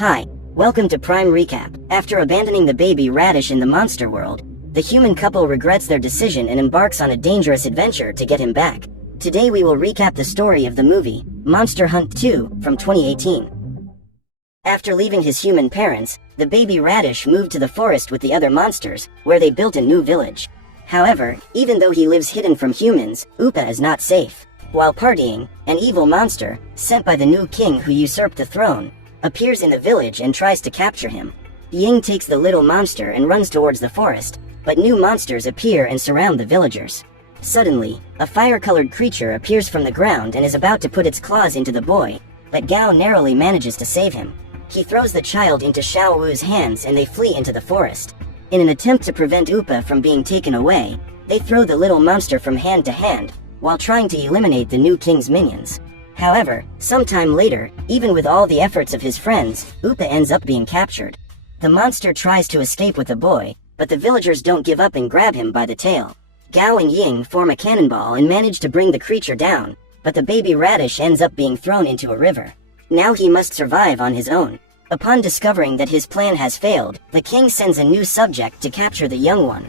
Hi, welcome to Prime Recap. After abandoning the baby Radish in the monster world, the human couple regrets their decision and embarks on a dangerous adventure to get him back. Today we will recap the story of the movie, Monster Hunt 2, from 2018. After leaving his human parents, the baby Radish moved to the forest with the other monsters, where they built a new village. However, even though he lives hidden from humans, Upa is not safe. While partying, an evil monster, sent by the new king who usurped the throne, appears in the village and tries to capture him. Ying takes the little monster and runs towards the forest, but new monsters appear and surround the villagers. Suddenly, a fire-colored creature appears from the ground and is about to put its claws into the boy, but Gao narrowly manages to save him. He throws the child into Xiao Wu's hands and they flee into the forest. In an attempt to prevent Upa from being taken away, they throw the little monster from hand to hand, while trying to eliminate the new king's minions. However, sometime later, even with all the efforts of his friends, Upa ends up being captured. The monster tries to escape with the boy, but the villagers don't give up and grab him by the tail. Gao and Ying form a cannonball and manage to bring the creature down, but the baby Radish ends up being thrown into a river. Now he must survive on his own. Upon discovering that his plan has failed, the king sends a new subject to capture the young one,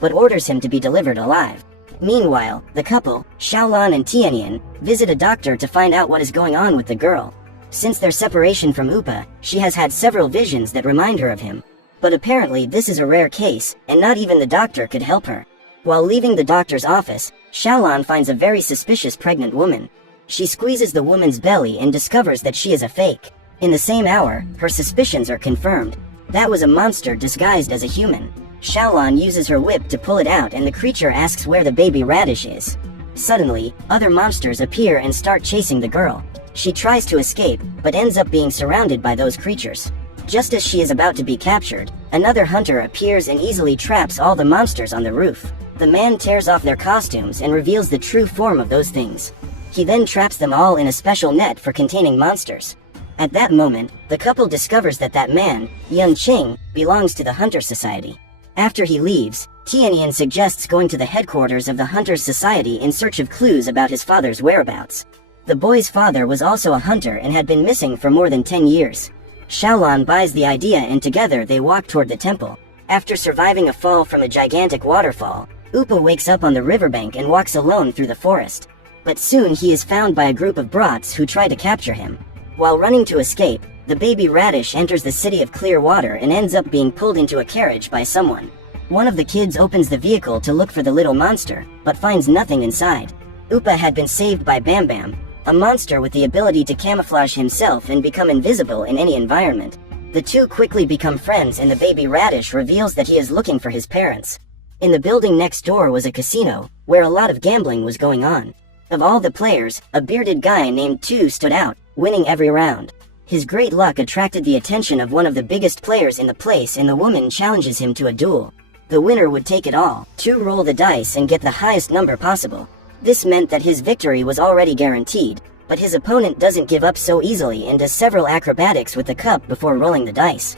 but orders him to be delivered alive. Meanwhile, the couple, Xiaolan and Tianyan, visit a doctor to find out what is going on with the girl. Since their separation from Upa, she has had several visions that remind her of him. But apparently this is a rare case, and not even the doctor could help her. While leaving the doctor's office, Xiaolan finds a very suspicious pregnant woman. She squeezes the woman's belly and discovers that she is a fake. In the same hour, her suspicions are confirmed. That was a monster disguised as a human. Xiaolan uses her whip to pull it out and the creature asks where the baby Radish is. Suddenly, other monsters appear and start chasing the girl. She tries to escape, but ends up being surrounded by those creatures. Just as she is about to be captured, another hunter appears and easily traps all the monsters on the roof. The man tears off their costumes and reveals the true form of those things. He then traps them all in a special net for containing monsters. At that moment, the couple discovers that man, Yun Qing, belongs to the Hunter Society. After he leaves, Tianyan suggests going to the headquarters of the Hunters Society in search of clues about his father's whereabouts. The boy's father was also a hunter and had been missing for more than 10 years. Xiaolan buys the idea and together they walk toward the temple. After surviving a fall from a gigantic waterfall, Upa wakes up on the riverbank and walks alone through the forest. But soon he is found by a group of brats who try to capture him. While running to escape, the baby Radish enters the city of Clear Water and ends up being pulled into a carriage by someone. One of the kids opens the vehicle to look for the little monster, but finds nothing inside. Upa had been saved by Bam Bam, a monster with the ability to camouflage himself and become invisible in any environment. The two quickly become friends and the baby Radish reveals that he is looking for his parents. In the building next door was a casino, where a lot of gambling was going on. Of all the players, a bearded guy named Tu stood out, winning every round. His great luck attracted the attention of one of the biggest players in the place and the woman challenges him to a duel. The winner would take it all, to roll the dice and get the highest number possible. This meant that his victory was already guaranteed, but his opponent doesn't give up so easily and does several acrobatics with the cup before rolling the dice.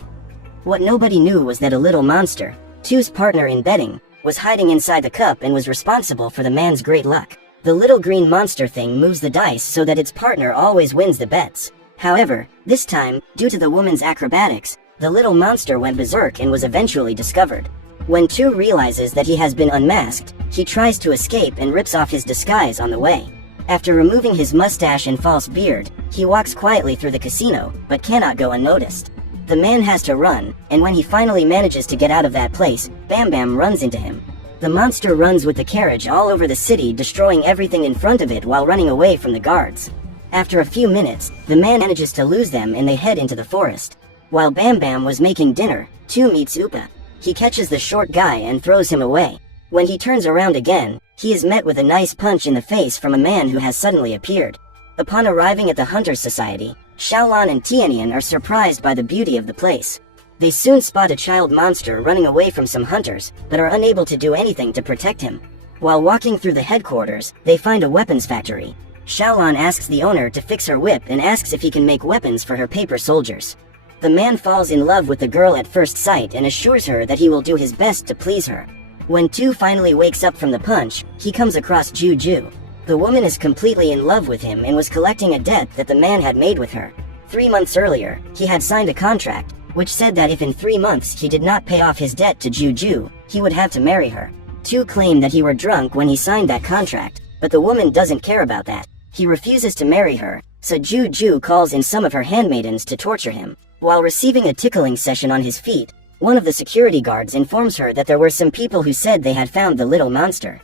What nobody knew was that a little monster, Tu's partner in betting, was hiding inside the cup and was responsible for the man's great luck. The little green monster thing moves the dice so that its partner always wins the bets. However, this time, due to the woman's acrobatics, the little monster went berserk and was eventually discovered. When Tu realizes that he has been unmasked, he tries to escape and rips off his disguise on the way. After removing his mustache and false beard, he walks quietly through the casino, but cannot go unnoticed. The man has to run, and when he finally manages to get out of that place, Bam Bam runs into him. The monster runs with the carriage all over the city, destroying everything in front of it while running away from the guards. After a few minutes, the man manages to lose them and they head into the forest. While Bam Bam was making dinner, Tu meets Upa. He catches the short guy and throws him away. When he turns around again, he is met with a nice punch in the face from a man who has suddenly appeared. Upon arriving at the Hunters Society, Xiaolan and Tianyan are surprised by the beauty of the place. They soon spot a child monster running away from some hunters, but are unable to do anything to protect him. While walking through the headquarters, they find a weapons factory. Xiaolan asks the owner to fix her whip and asks if he can make weapons for her paper soldiers. The man falls in love with the girl at first sight and assures her that he will do his best to please her. When Tu finally wakes up from the punch, he comes across Juju. The woman is completely in love with him and was collecting a debt that the man had made with her. 3 months earlier, he had signed a contract, which said that if in 3 months he did not pay off his debt to Juju, he would have to marry her. Tu claimed that he were drunk when he signed that contract, but the woman doesn't care about that. He refuses to marry her, so Juju calls in some of her handmaidens to torture him. While receiving a tickling session on his feet, one of the security guards informs her that there were some people who said they had found the little monster.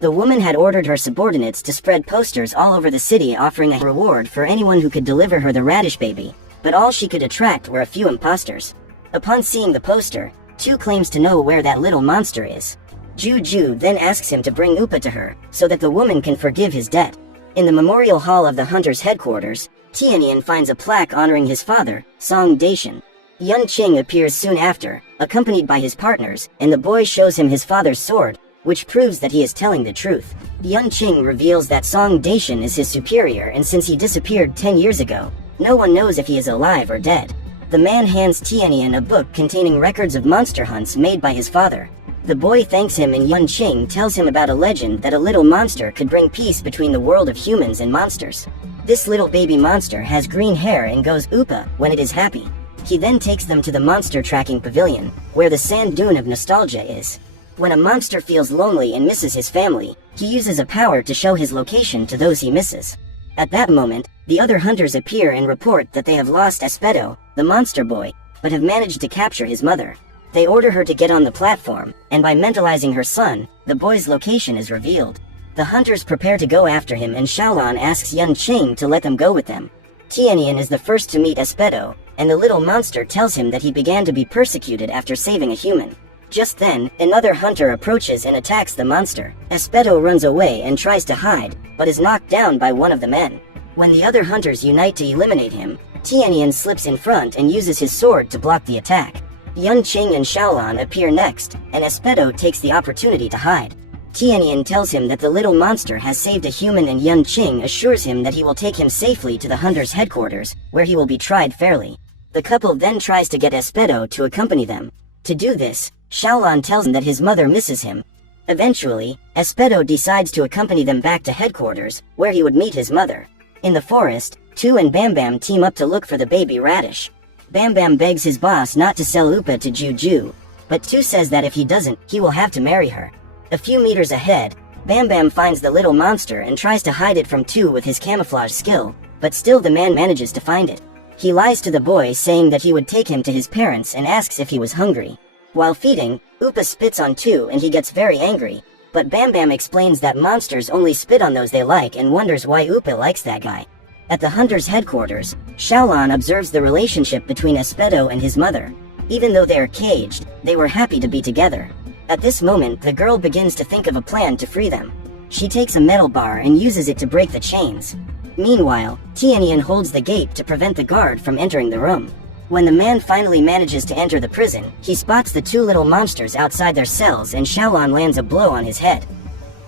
The woman had ordered her subordinates to spread posters all over the city offering a reward for anyone who could deliver her the radish baby, but all she could attract were a few imposters. Upon seeing the poster, Tu claims to know where that little monster is. Juju then asks him to bring Upa to her, so that the woman can forgive his debt. In the memorial hall of the hunter's headquarters, Tianyan finds a plaque honoring his father, Song Daishan. Yun Qing appears soon after, accompanied by his partners, and the boy shows him his father's sword, which proves that he is telling the truth. Yun Qing reveals that Song Daishan is his superior, and since he disappeared 10 years ago, no one knows if he is alive or dead. The man hands Tianyan a book containing records of monster hunts made by his father. The boy thanks him, and Yun Qing tells him about a legend that a little monster could bring peace between the world of humans and monsters. This little baby monster has green hair and goes Upa when it is happy. He then takes them to the monster tracking pavilion, where the sand dune of nostalgia is. When a monster feels lonely and misses his family, he uses a power to show his location to those he misses. At that moment, the other hunters appear and report that they have lost Espedo, the monster boy, but have managed to capture his mother. They order her to get on the platform, and by mentalizing her son, the boy's location is revealed. The hunters prepare to go after him, and Xiaolan asks Yun Qing to let them go with them. Tianyan is the first to meet Espedo, and the little monster tells him that he began to be persecuted after saving a human. Just then, another hunter approaches and attacks the monster. Espedo runs away and tries to hide, but is knocked down by one of the men. When the other hunters unite to eliminate him, Tianyan slips in front and uses his sword to block the attack. Yun Qing and Xiaolan appear next, and Espedo takes the opportunity to hide. Tianyan tells him that the little monster has saved a human, and Yun Qing assures him that he will take him safely to the hunter's headquarters, where he will be tried fairly. The couple then tries to get Espedo to accompany them. To do this, Xiaolan tells him that his mother misses him. Eventually, Espedo decides to accompany them back to headquarters, where he would meet his mother. In the forest, Tu and Bam Bam team up to look for the baby radish. Bam Bam begs his boss not to sell Upa to Juju, but Tu says that if he doesn't, he will have to marry her. A few meters ahead, Bam Bam finds the little monster and tries to hide it from Tu with his camouflage skill, but still the man manages to find it. He lies to the boy, saying that he would take him to his parents, and asks if he was hungry. While feeding, Upa spits on Tu and he gets very angry, but Bam Bam explains that monsters only spit on those they like and wonders why Upa likes that guy. At the hunter's headquarters, Xiaolan observes the relationship between Espedo and his mother. Even though they are caged, they were happy to be together. At this moment, the girl begins to think of a plan to free them. She takes a metal bar and uses it to break the chains. Meanwhile, Tianyan holds the gate to prevent the guard from entering the room. When the man finally manages to enter the prison, he spots the two little monsters outside their cells, and Xiaolan lands a blow on his head.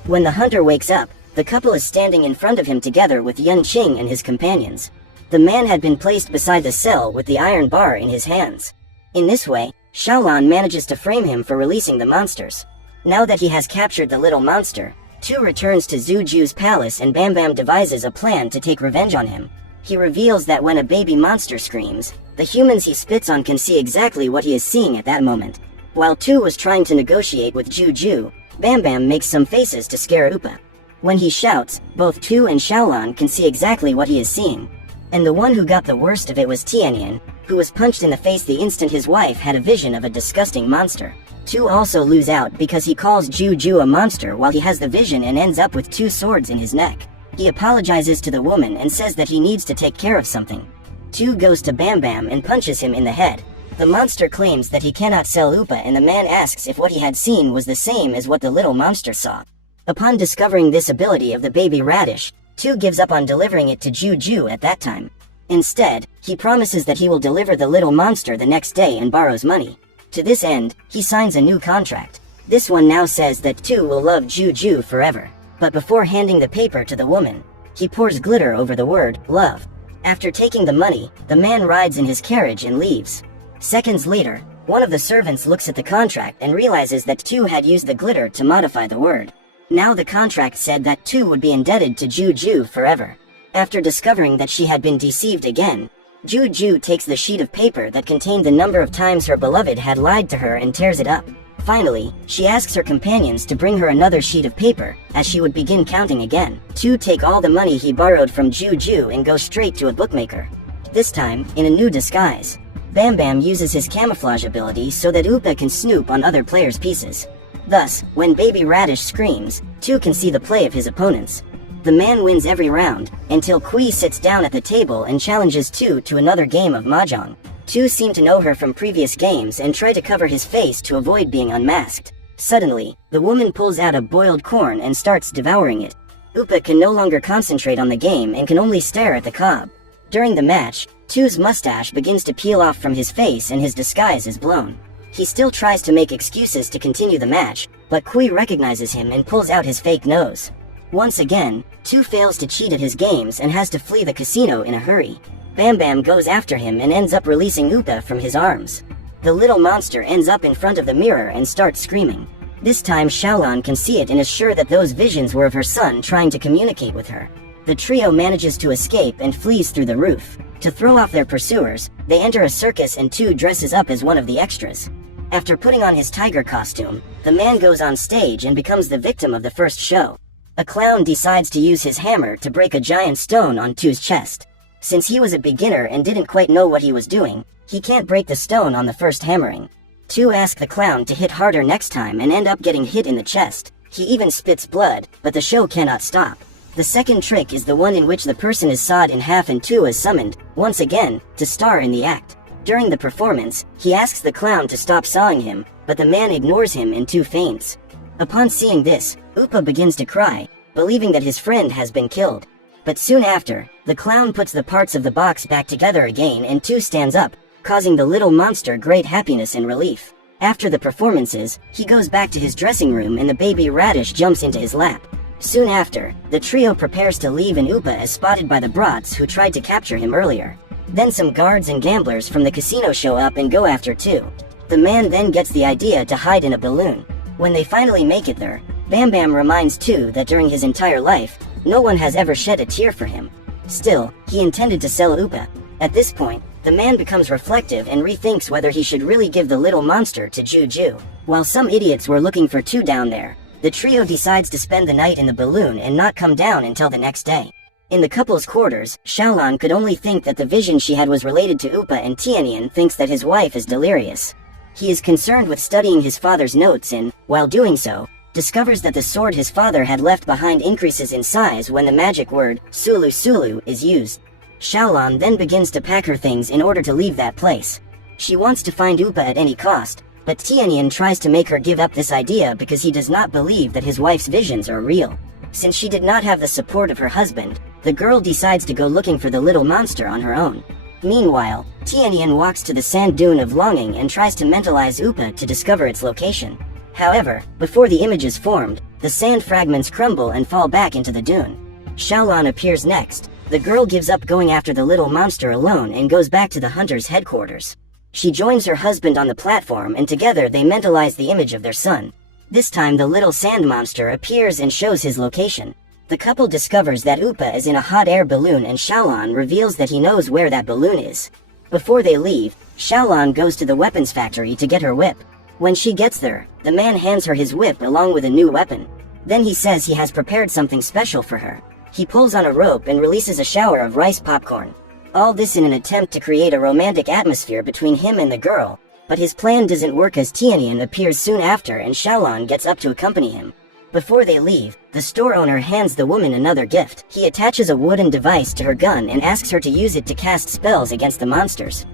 When the hunter wakes up, the couple is standing in front of him together with Yun Qing and his companions. The man had been placed beside the cell with the iron bar in his hands. In this way, Xiaolan manages to frame him for releasing the monsters. Now that he has captured the little monster, Tu returns to Zuju's palace, and Bam Bam devises a plan to take revenge on him. He reveals that when a baby monster screams, the humans he spits on can see exactly what he is seeing at that moment. While Tu was trying to negotiate with Juju, Bam Bam makes some faces to scare Upa. When he shouts, both Tu and Xiaolan can see exactly what he is seeing. And the one who got the worst of it was Tianyan, who was punched in the face the instant his wife had a vision of a disgusting monster. Tu also lose out because he calls Juju a monster while he has the vision and ends up with 2 swords in his neck. He apologizes to the woman and says that he needs to take care of something. Tu goes to Bam Bam and punches him in the head. The monster claims that he cannot sell Upa, and the man asks if what he had seen was the same as what the little monster saw. Upon discovering this ability of the baby radish, Tu gives up on delivering it to Juju at that time. Instead, he promises that he will deliver the little monster the next day and borrows money. To this end, he signs a new contract. This one now says that Tu will love Juju forever. But before handing the paper to the woman, he pours glitter over the word, love. After taking the money, the man rides in his carriage and leaves. Seconds later, one of the servants looks at the contract and realizes that Tu had used the glitter to modify the word. Now the contract said that Tu would be indebted to Juju forever. After discovering that she had been deceived again, Juju takes the sheet of paper that contained the number of times her beloved had lied to her and tears it up. Finally, she asks her companions to bring her another sheet of paper, as she would begin counting again. Two take all the money he borrowed from Juju and go straight to a bookmaker. This time, in a new disguise. Bam Bam uses his camouflage ability so that Upa can snoop on other players' pieces. Thus, when Baby Radish screams, Two can see the play of his opponents. The man wins every round, until Kui sits down at the table and challenges Two to another game of Mahjong. Two seem to know her from previous games and try to cover his face to avoid being unmasked. Suddenly, the woman pulls out a boiled corn and starts devouring it. Upa can no longer concentrate on the game and can only stare at the cob. During the match, Two's mustache begins to peel off from his face and his disguise is blown. He still tries to make excuses to continue the match, but Kui recognizes him and pulls out his fake nose. Once again, Two fails to cheat at his games and has to flee the casino in a hurry. Bam Bam goes after him and ends up releasing Upa from his arms. The little monster ends up in front of the mirror and starts screaming. This time Xiaolan can see it and is sure that those visions were of her son trying to communicate with her. The trio manages to escape and flees through the roof. To throw off their pursuers, they enter a circus and Two dresses up as one of the extras. After putting on his tiger costume, the man goes on stage and becomes the victim of the first show. A clown decides to use his hammer to break a giant stone on Two's chest. Since he was a beginner and didn't quite know what he was doing, he can't break the stone on the first hammering. Two ask the clown to hit harder next time and end up getting hit in the chest. He even spits blood, but the show cannot stop. The second trick is the one in which the person is sawed in half and Two is summoned, once again, to star in the act. During the performance, he asks the clown to stop sawing him, but the man ignores him and Two faints. Upon seeing this, Upa begins to cry, believing that his friend has been killed. But soon after, the clown puts the parts of the box back together again and Two stands up, causing the little monster great happiness and relief. After the performances, he goes back to his dressing room and the baby radish jumps into his lap. Soon after, the trio prepares to leave and Upa is spotted by the brats who tried to capture him earlier. Then some guards and gamblers from the casino show up and go after Two. The man then gets the idea to hide in a balloon. When they finally make it there, Bam Bam reminds Two that during his entire life, no one has ever shed a tear for him. Still, he intended to sell Upa. At this point, the man becomes reflective and rethinks whether he should really give the little monster to Juju. While some idiots were looking for Two down there, the trio decides to spend the night in the balloon and not come down until the next day. In the couple's quarters, Xiaolan could only think that the vision she had was related to Upa and Tianyan thinks that his wife is delirious. He is concerned with studying his father's notes and, while doing so, discovers that the sword his father had left behind increases in size when the magic word, Sulu Sulu, is used. Xiaolan then begins to pack her things in order to leave that place. She wants to find Upa at any cost, but Tianyan tries to make her give up this idea because he does not believe that his wife's visions are real. Since she did not have the support of her husband, the girl decides to go looking for the little monster on her own. Meanwhile, Tianyan walks to the sand dune of longing and tries to mentalize Upa to discover its location. However, before the image is formed, the sand fragments crumble and fall back into the dune. Xiaolan appears next. The girl gives up going after the little monster alone and goes back to the hunter's headquarters. She joins her husband on the platform and together they mentalize the image of their son. This time the little sand monster appears and shows his location. The couple discovers that Upa is in a hot air balloon and Xiaolan reveals that he knows where that balloon is. Before they leave, Xiaolan goes to the weapons factory to get her whip. When she gets there, the man hands her his whip along with a new weapon. Then he says he has prepared something special for her. He pulls on a rope and releases a shower of rice popcorn. All this in an attempt to create a romantic atmosphere between him and the girl, but his plan doesn't work as Tianyan appears soon after and Xiaolan gets up to accompany him. Before they leave, the store owner hands the woman another gift. He attaches a wooden device to her gun and asks her to use it to cast spells against the monsters.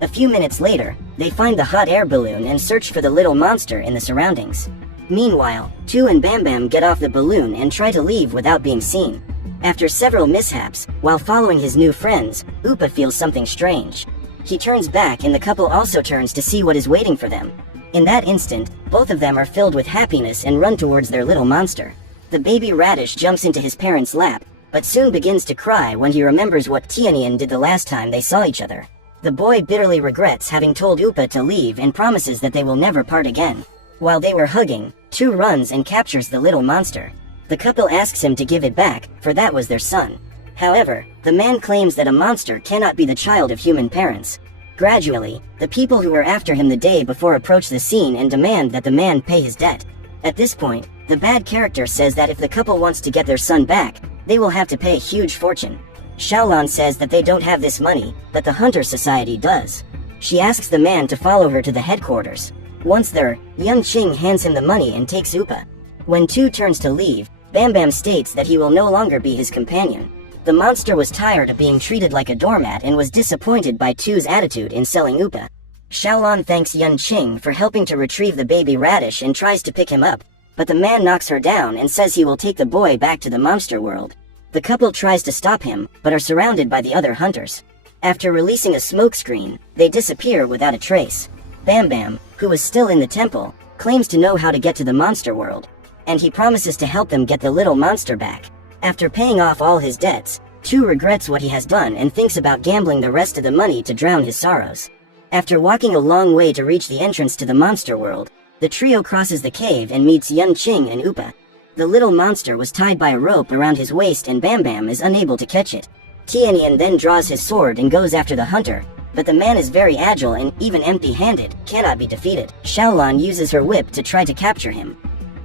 A few minutes later, they find the hot air balloon and search for the little monster in the surroundings. Meanwhile, Two and Bam Bam get off the balloon and try to leave without being seen. After several mishaps, while following his new friends, Upa feels something strange. He turns back and the couple also turns to see what is waiting for them. In that instant, both of them are filled with happiness and run towards their little monster. The baby radish jumps into his parents' lap, but soon begins to cry when he remembers what Tianyan did the last time they saw each other. The boy bitterly regrets having told Upa to leave and promises that they will never part again. While they were hugging, Two runs and captures the little monster. The couple asks him to give it back, for that was their son. However, the man claims that a monster cannot be the child of human parents. Gradually, the people who were after him the day before approach the scene and demand that the man pay his debt. At this point, the bad character says that if the couple wants to get their son back, they will have to pay a huge fortune. Xiaolan says that they don't have this money, but the Hunter Society does. She asks the man to follow her to the headquarters. Once there, Yun Qing hands him the money and takes Upa. When Tu turns to leave, Bam Bam states that he will no longer be his companion. The monster was tired of being treated like a doormat and was disappointed by Tu's attitude in selling Upa. Xiaolan thanks Yun Qing for helping to retrieve the baby radish and tries to pick him up, but the man knocks her down and says he will take the boy back to the monster world. The couple tries to stop him, but are surrounded by the other hunters. After releasing a smokescreen, they disappear without a trace. Bam Bam, who is still in the temple, claims to know how to get to the monster world, and he promises to help them get the little monster back. After paying off all his debts, Tu regrets what he has done and thinks about gambling the rest of the money to drown his sorrows. After walking a long way to reach the entrance to the monster world, the trio crosses the cave and meets Yun Qing and Upa. The little monster was tied by a rope around his waist and Bam Bam is unable to catch it. Tianyan then draws his sword and goes after the hunter, but the man is very agile and, even empty-handed, cannot be defeated. Xiaolan uses her whip to try to capture him,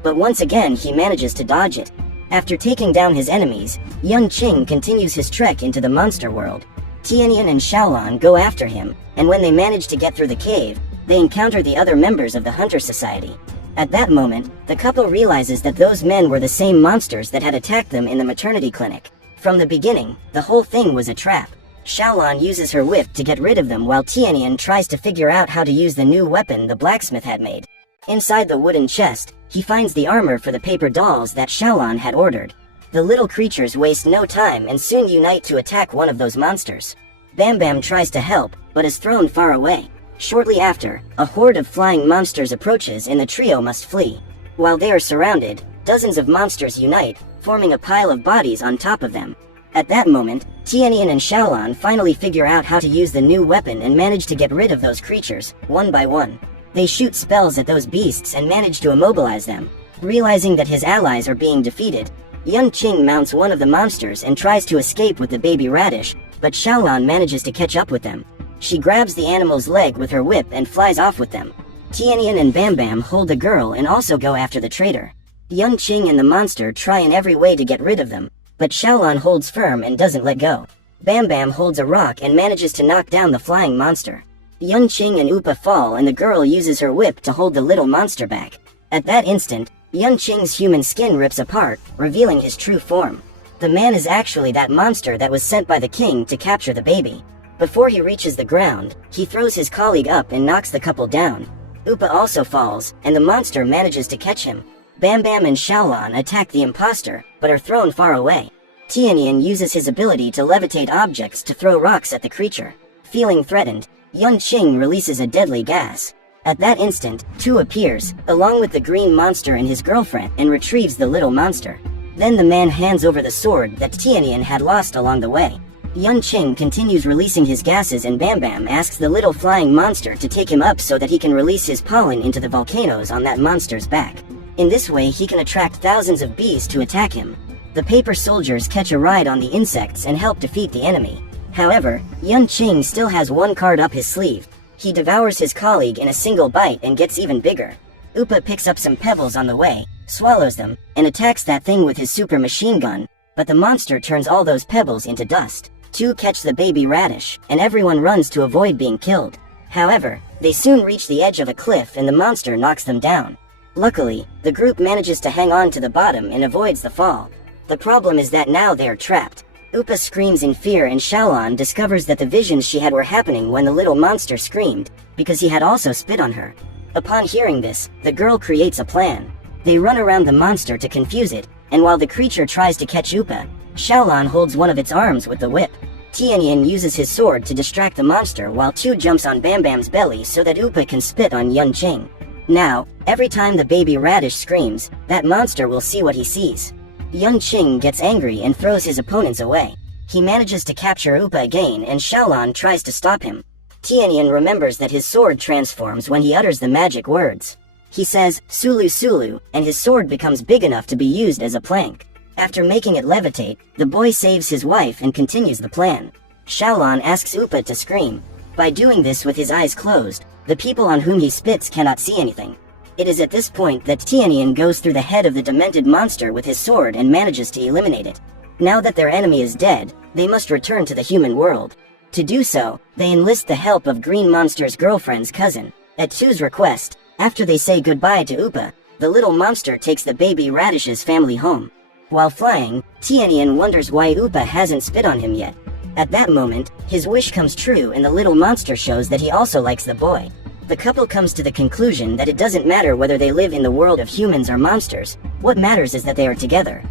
but once again he manages to dodge it. After taking down his enemies, Yun Qing continues his trek into the monster world. Tianyan and Xiaolan go after him, and when they manage to get through the cave, they encounter the other members of the Hunter Society. At that moment, the couple realizes that those men were the same monsters that had attacked them in the maternity clinic. From the beginning, the whole thing was a trap. Xiaolan uses her whip to get rid of them while Tianyan tries to figure out how to use the new weapon the blacksmith had made. Inside the wooden chest, he finds the armor for the paper dolls that Xiaolan had ordered. The little creatures waste no time and soon unite to attack one of those monsters. Bam Bam tries to help, but is thrown far away. Shortly after, a horde of flying monsters approaches and the trio must flee. While they are surrounded, dozens of monsters unite, forming a pile of bodies on top of them. At that moment, Tianyan and Xiaolan finally figure out how to use the new weapon and manage to get rid of those creatures, one by one. They shoot spells at those beasts and manage to immobilize them. Realizing that his allies are being defeated, Yun Qing mounts one of the monsters and tries to escape with the baby radish, but Xiaolan manages to catch up with them. She grabs the animal's leg with her whip and flies off with them. Tianyan and Bam Bam hold the girl and also go after the traitor. Yun Qing and the monster try in every way to get rid of them, but Xiaolan holds firm and doesn't let go. Bam Bam holds a rock and manages to knock down the flying monster. Yun Qing and Upa fall and the girl uses her whip to hold the little monster back. At that instant, Yun Qing's human skin rips apart, revealing his true form. The man is actually that monster that was sent by the king to capture the baby. Before he reaches the ground, he throws his colleague up and knocks the couple down. Upa also falls, and the monster manages to catch him. Bam Bam and Xiaolan attack the imposter, but are thrown far away. Tianyan uses his ability to levitate objects to throw rocks at the creature. Feeling threatened, Yun Qing releases a deadly gas. At that instant, Tu appears, along with the green monster and his girlfriend, and retrieves the little monster. Then the man hands over the sword that Tianyan had lost along the way. Yun Qing continues releasing his gases and Bam Bam asks the little flying monster to take him up so that he can release his pollen into the volcanoes on that monster's back. In this way he can attract thousands of bees to attack him. The paper soldiers catch a ride on the insects and help defeat the enemy. However, Yun Qing still has one card up his sleeve. He devours his colleague in a single bite and gets even bigger. Upa picks up some pebbles on the way, swallows them, and attacks that thing with his super machine gun, but the monster turns all those pebbles into dust. Two catch the baby radish, and everyone runs to avoid being killed. However, they soon reach the edge of a cliff and the monster knocks them down. Luckily, the group manages to hang on to the bottom and avoids the fall. The problem is that now they are trapped. Upa screams in fear and Xiaolan discovers that the visions she had were happening when the little monster screamed, because he had also spit on her. Upon hearing this, the girl creates a plan. They run around the monster to confuse it, and while the creature tries to catch Upa, Xiaolan holds one of its arms with the whip. Tianyan uses his sword to distract the monster while Tu jumps on Bam Bam's belly so that Upa can spit on Yun Qing. Now, every time the baby radish screams, that monster will see what he sees. Yun Qing gets angry and throws his opponents away. He manages to capture Upa again and Xiaolan tries to stop him. Tianyan remembers that his sword transforms when he utters the magic words. He says, "Sulu Sulu," and his sword becomes big enough to be used as a plank. After making it levitate, the boy saves his wife and continues the plan. Xiaolon asks Upa to scream. By doing this with his eyes closed, the people on whom he spits cannot see anything. It is at this point that Tianyan goes through the head of the demented monster with his sword and manages to eliminate it. Now that their enemy is dead, they must return to the human world. To do so, they enlist the help of Green Monster's girlfriend's cousin. At Chu's request, after they say goodbye to Upa, the little monster takes the baby Radish's family home. While flying, Tianyan wonders why Upa hasn't spit on him yet. At that moment, his wish comes true and the little monster shows that he also likes the boy. The couple comes to the conclusion that it doesn't matter whether they live in the world of humans or monsters, what matters is that they are together.